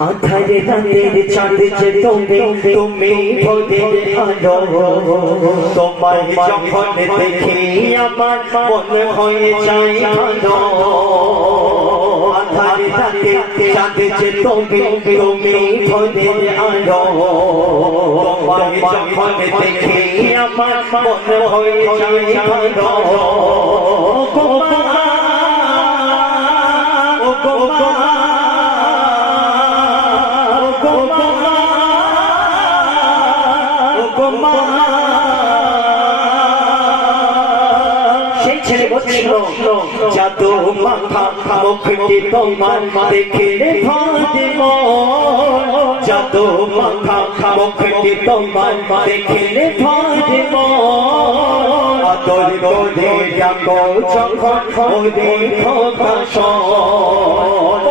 আধারে রাতের চাঁদ যে তুমি ভোরের আলো তোমায় যখন দেখি আমার মনে হয়ে যায় ভালো আধারে রাতের চাঁদ যে তুমি ভোরের আলো তোমায় যখন দেখি আমার মনে হয়ে যায় ভালো সেই ছেলে বলছিল জাদু মাখা মুখটি তোমার দেখলে ফাতেমা জাদু মাখা মুখটি তোমার দেখলে ফাতেমা আদর করে ডাকো যখন ওই দেখো কাশন